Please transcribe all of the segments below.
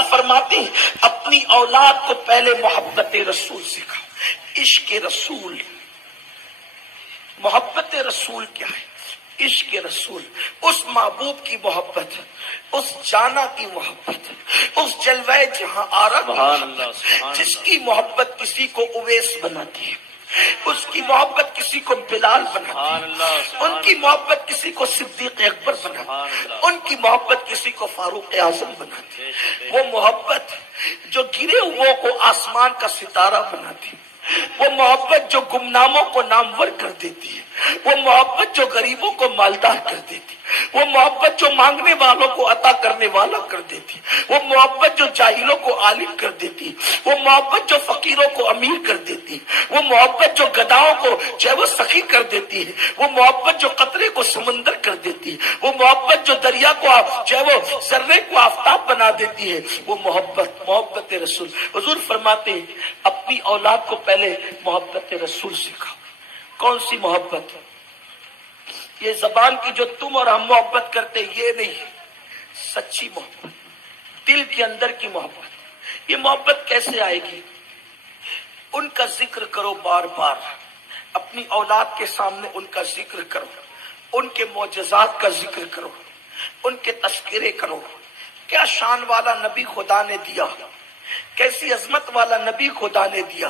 اللہ فرماتے ہیں اپنی اولاد کو پہلے محبت رسول سکھاؤ. عشق رسول، محبت رسول کیا ہے؟ عشق رسول، اس محبوب کی محبت، اس جانا کی محبت، اس جلوہ جہاں آرا کی محبت، جس کی محبت کسی کو اویس بناتی ہے، اس کی محبت کسی کو بلال بناتی ہے، ان کی محبت کسی کو صدیق اکبر بناتی ہے، ان کی محبت کسی کو فاروق اعظم بناتی ہے. وہ محبت جو گرے ہوئوں کو آسمان کا ستارہ بناتی ہے، وہ محبت جو گمناموں کو نامور کر دیتی ہے، وہ محبت جو غریبوں کو مالدار کر دیتی ہے، وہ محبت جو مانگنے والوں کو عطا کرنے والا کر دیتی ہے، وہ محبت جو جاہلوں کو عالم کر دیتی ہے، وہ محبت جو فقیروں کو امیر کر دیتی ہے، وہ محبت جو گداؤں کو چاہے وہ سخی کر دیتی ہے، وہ محبت جو قطرے کو سمندر کر دیتی ہے، وہ محبت جو دریا کو چاہے وہ ذرے کو آفتاب بنا دیتی ہے، وہ محبت رسول. حضور فرماتے ہیں اپنی اولاد کو پہلے محبت رسول سکھاؤ. کون سی محبت؟ یہ زبان کی جو تم اور ہم محبت کرتے یہ نہیں، سچی محبت، دل کے اندر کی محبت. یہ محبت کیسے آئے گی؟ ان کا ذکر کرو بار بار، اپنی اولاد کے سامنے ان کا ذکر کرو، ان کے معجزات کا ذکر کرو، ان کے تذکرے کرو. کیا شان والا نبی خدا نے دیا، کیسی عظمت والا نبی خدا نے دیا.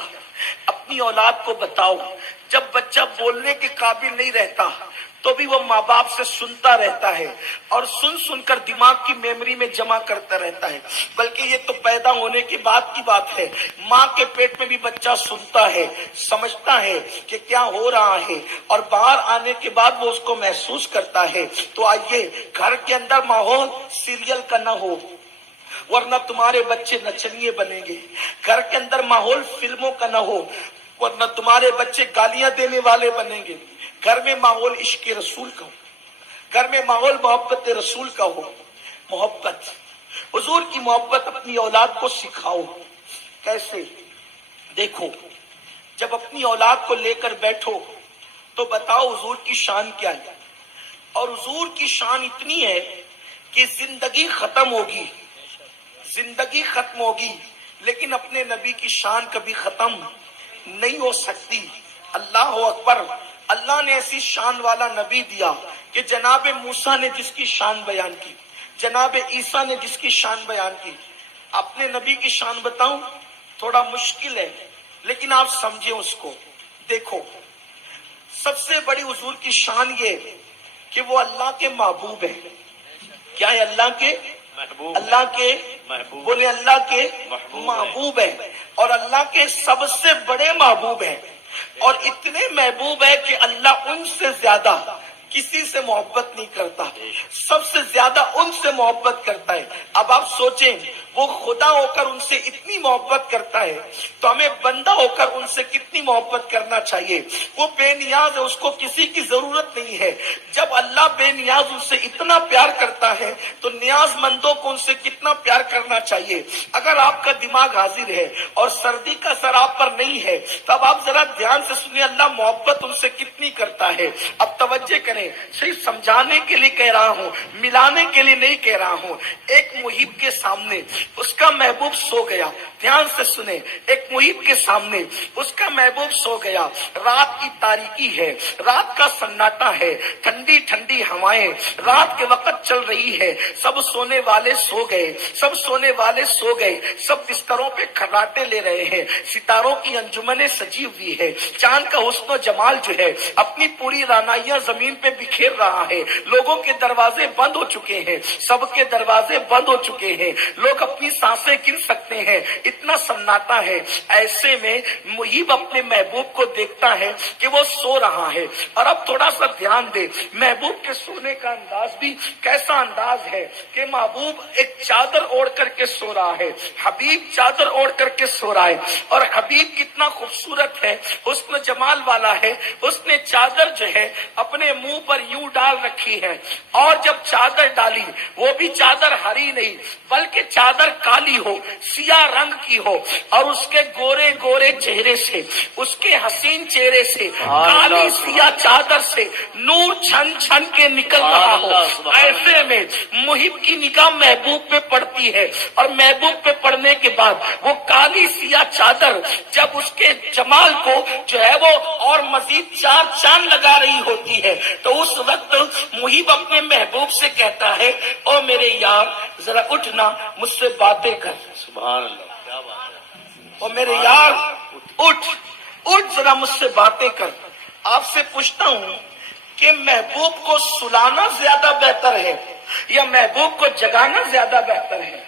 اپنی اولاد کو بتاؤ، جب بچہ بولنے کے قابل نہیں رہتا تو بھی وہ ماں باپ سے سنتا رہتا ہے اور سن سن کر دماغ کی میموری میں جمع کرتا رہتا ہے. بلکہ یہ تو پیدا ہونے کے بعد کی بات ہے، ماں کے پیٹ میں بھی بچہ سنتا ہے، سمجھتا ہے کہ کیا ہو رہا ہے، اور باہر آنے کے بعد وہ اس کو محسوس کرتا ہے. تو آئیے گھر کے اندر ماحول سیریل کا نہ ہو، ورنہ تمہارے بچے نچنیے بنیں گے. گھر کے اندر ماحول فلموں کا نہ ہو، ورنہ تمہارے بچے گالیاں دینے والے بنیں گے. گھر میں ماحول عشق رسول کا ہو، گھر میں ماحول محبت رسول کا ہو. محبت، حضور کی محبت اپنی اولاد کو سکھاؤ. کیسے؟ دیکھو، جب اپنی اولاد کو لے کر بیٹھو تو بتاؤ حضور کی شان کیا ہے. اور حضور کی شان اتنی ہے کہ زندگی ختم ہوگی، زندگی ختم ہوگی لیکن اپنے نبی کی شان کبھی ختم نہیں ہو سکتی. اللہ اکبر. اللہ نے ایسی شان والا نبی دیا کہ جناب موسیٰ نے جس کی شان بیان کی، جناب عیسیٰ نے جس کی شان بیان کی. اپنے نبی کی شان بتاؤں تھوڑا مشکل ہے، لیکن آپ سمجھیں اس کو. دیکھو، سب سے بڑی حضور کی شان یہ کہ وہ اللہ کے محبوب ہیں. کیا ہے؟ اللہ کے محبوب. اللہ کے محبوب، بولے اللہ کے محبوب ہیں، اور اللہ کے سب سے بڑے محبوب ہیں. اور اتنے محبوب ہے کہ اللہ ان سے زیادہ کسی سے محبت نہیں کرتا، سب سے زیادہ ان سے محبت کرتا ہے. اب آپ سوچیں، وہ خدا ہو کر ان سے اتنی محبت کرتا ہے تو ہمیں بندہ ہو کر ان سے کتنی محبت کرنا چاہیے. وہ بے نیاز ہے، اس کو کسی کی ضرورت نہیں ہے. جب اللہ بے نیاز ان سے اتنا پیار کرتا ہے تو نیاز مندوں کو ان سے کتنا پیار کرنا چاہیے. اگر آپ کا دماغ حاضر ہے اور سردی کا اثر آپ پر نہیں ہے تو اب آپ ذرا دھیان سے سنیے اللہ محبت ان سے کتنی کرتا ہے. اب توجہ کریں، صرف سمجھانے کے لیے کہہ رہا ہوں، ملانے کے لیے نہیں کہہ رہا ہوں. ایک محب کے سامنے اس کا محبوب سو گیا. دھیان سے سنیں، ایک محب کے سامنے اس کا محبوب سو گیا. رات کی تاریکی ہے، رات کا سناٹا ہے، ٹھنڈی ٹھنڈی ہوائیں رات کے وقت چل رہی ہے. سب سونے والے سو گئے، سب سونے والے سو گئے، سب بستروں پہ کھراٹے لے رہے ہیں. ستاروں کی انجمنیں سجی ہوئی ہے. چاند کا حسن و جمال جو ہے اپنی پوری رانائیاں زمین پہ بکھیر رہا ہے. لوگوں کے دروازے بند ہو چکے ہیں، سب کے دروازے بند ہو چکے ہیں. لوگ اپنی سانسیں گن سکتے ہیں، اتنا سناٹا ہے. ایسے میں محب اپنے محبوب کو دیکھتا ہے کہ وہ سو رہا ہے. اور اب تھوڑا سا دھیان دے، محبوب کے سونے کا انداز بھی کیسا انداز ہے کہ محبوب ایک چادر اوڑھ کر کے سو رہا ہے، حبیب چادر اوڑھ کر کے سو رہا ہے. اور حبیب کتنا خوبصورت ہے، حسن جمال والا ہے. اس نے چادر جو ہے اپنے منہ پر یوں ڈال رکھی ہے، اور جب چادر ڈالی وہ بھی چادر ہری نہیں بلکہ چادر کالی ہو، سیاہ رنگ کی ہو اور اس کے گورے گورے چہرے سے، اس کے حسین چہرے سے کالی سیاہ چادر سے نور چھن چھن کے نکل رہا ہو، ایسے میں محب کی نگاہ محبوب پہ پڑتی ہے، اور محبوب پہ پڑنے کے بعد وہ کالی سیاہ چادر جب اس کے جمال کو جو ہے وہ اور مزید چار چاند لگا رہی ہوتی ہے، تو اس وقت محب اپنے محبوب سے کہتا ہے، او میرے یار ذرا اٹھنا مجھ سے باتیں کر۔ سبحان اللہ، کیا بات ہے۔ او میرے یار اٹھ ذرا مجھ سے باتیں کر۔ آپ سے پوچھتا ہوں کہ محبوب کو سلانا زیادہ بہتر ہے یا محبوب کو جگانا زیادہ بہتر ہے؟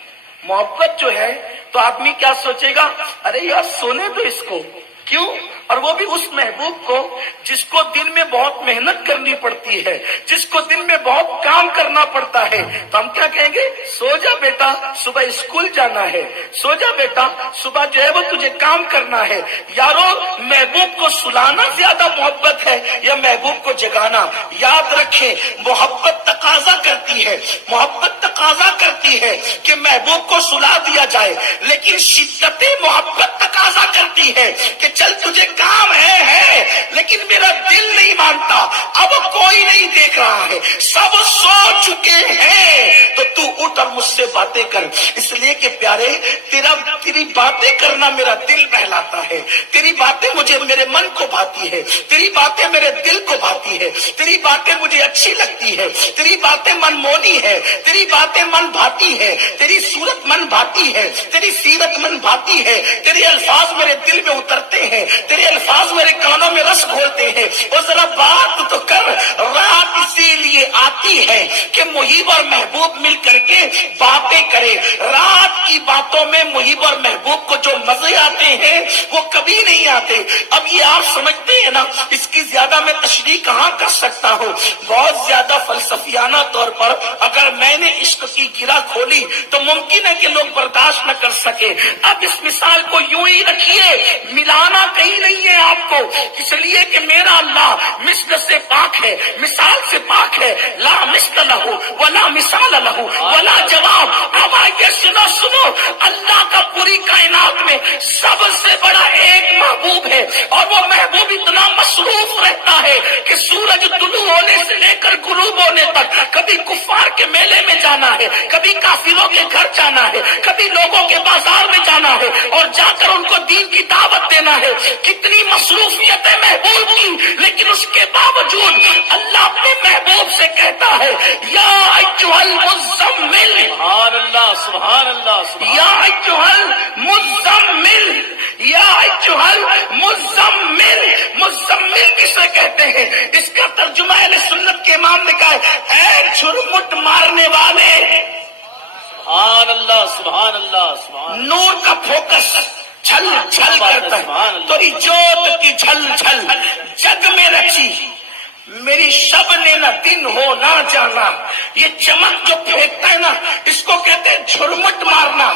محبت جو ہے تو آدمی کیا سوچے گا، ارے یار سونے دو اس کو، کیوں؟ اور وہ بھی اس محبوب کو جس کو دن میں بہت محنت کرنی پڑتی ہے، جس کو دن میں بہت کام کرنا پڑتا ہے، تو ہم کیا کہیں گے، سو جا بیٹا صبح اسکول جانا ہے، سو جا بیٹا صبح جو ہے وہ تجھے کام کرنا ہے۔ یارو محبوب کو سلانا زیادہ محبت ہے یا محبوب کو جگانا؟ یاد رکھیں محبت تقاضا کرتی ہے، محبت تقاضا کرتی ہے کہ محبوب کو سلا دیا جائے، لیکن شدت محبت تقاضا کرتی ہے کہ چل تجھے کام ہے لیکن میرا دل نہیں مانتا، اب کوئی نہیں دیکھ رہا ہے، سب سو چکے ہیں، تو تو اٹھ اور مجھ سے باتیں کر۔ اس لیے کہ پیارے تیری باتیں کرنا میرا دل بہلاتا ہے، تیری باتیں مجھے میرے من کو بھاتی ہے، تیری باتیں میرے دل کو بھاتی ہے، تیری باتیں مجھے اچھی لگتی ہے، تیری باتیں من مونی ہے، تیری باتیں من بھاتی ہے، تیری صورت من بھاتی ہے، تیری سیرت من بھاتی ہے، تیرے الفاظ میرے دل میں اترتے ہیں، تیرے الفاظ میرے کانوں میں رس گھولتے ہیں۔ اور ذرا بات تو کر۔ رات اسی لیے آتی ہے کہ محب اور محبوب مل کر کے باتیں کرے۔ رات کی باتوں میں محب اور محبوب کو جو مزے آتے ہیں وہ کبھی نہیں آتے۔ اب یہ آپ سمجھتے ہیں نا، اس کی زیادہ میں تشریح کہاں کر سکتا ہوں؟ بہت زیادہ فلسفیانہ طور پر اگر میں نے عشق کی گرہ کھولی تو ممکن ہے کہ لوگ برداشت نہ کر سکے۔ اب اس مثال کو یوں ہی رکھیے، ملانا کہیں نہیں ہے آپ کو، اس لیے کہ میرا اللہ مثل سے پاک ہے، مثال سے پاک ہے، لا مثل لہ ولا مثال لہ ولا جواب۔ اب آئیے سنو، اللہ کا پوری کائنات میں سب سے بڑا ایک محبوب ہے، اور وہ محبوب اتنا مصروف رہتا ہے کہ سورج طلوع ہونے سے لے کر غروب ہونے تک کبھی کفار کے میلے میں جانا ہے، کبھی کافروں کے گھر جانا ہے، کبھی لوگوں کے بازار میں جانا ہے اور جا کر ان کو دین کی دعوت دینا ہے۔ کتنی مصروفیت ہے محبوب کی، لیکن اس کے باوجود اللہ اپنے محبوب سے کہتا ہے، یا ایھا المزمل، سبحان اللہ، سبحان اللہ، یا ایھا المزمل، یا ایھا المزمل۔ مزمل کسے کہتے ہیں؟ اس کا ترجمہ اہل سنت کے امام نے کہا ہے، اے جھرمٹ مارنے والے۔ سبحان اللہ، سبحان اللہ، سبحان نور کا فوکس چھل چھل کرتا ہے، تیری جوت کی چھل چھل جگ میں رچی، میری شب نے نہ دن ہو نہ جانا۔ یہ چمک جو پھینکتا ہے نا، اس کو کہتے ہیں جھرمٹ مارنا۔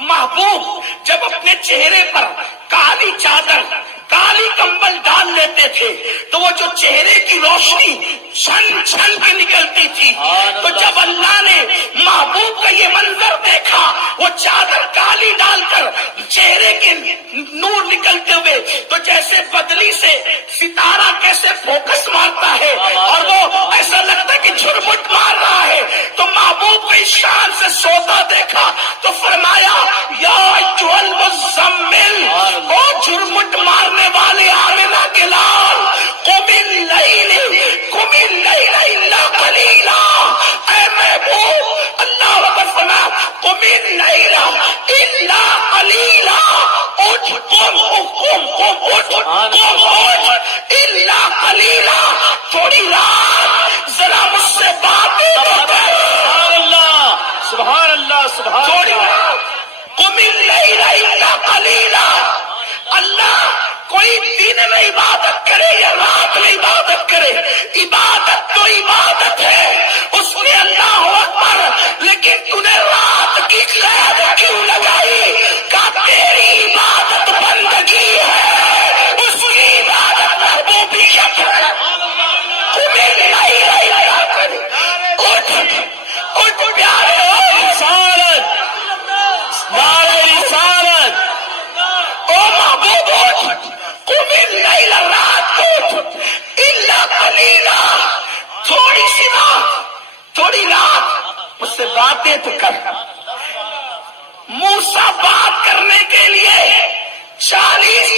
محبوب جب اپنے چہرے پر کالی چادر کالی کمبل ڈال لیتے تھے تو وہ جو چہرے کی روشنی چھن چھن کے نکلتی تھی، تو جب اللہ نے محبوب کا یہ منظر دیکھا، وہ چادر کالی ڈال کر چہرے کے نور نکلتے ہوئے، تو جیسے بدلی سے ستارہ کیسے فوکس مارتا ہے اور وہ ایسا لگتا ہے کہ جھرمٹ مار رہا ہے، تو محبوب کو اس شان سے سوتا دیکھا تو فرمایا، یا ایھا المزمل، او جھرمٹ مارنے والے آمنہ کے لال، قم اللیل الا قلیلا۔ اے محبوب، اللہ اکبر فرما، قم اللیل الا قلیلا، اٹھ الا قلیلا، تھوڑی رات ذرا مجھ سے باتیں تو کر۔ سبحان اللہ، سبحان اللہ، سبحان تھوڑی اللہ۔ رات، قم اللیل الا قلیلا۔ اللہ کوئی دن میں عبادت کرے یا رات میں عبادت کرے، عبادت تو عبادت ہے، اس نے اللہ اکبر، لیکن تو نے رات کی قید کیوں لگائی؟ کہ تیری عبادت بندگی ہے، اس کی عبادت محبوبیت ہے۔ تمہیں نہیں اٹھ پیارے ہو، رسالت، نعرہ رسالت، ساری رات اس سے باتیں تو کر. موسیٰ بات کرنے کے لیے 40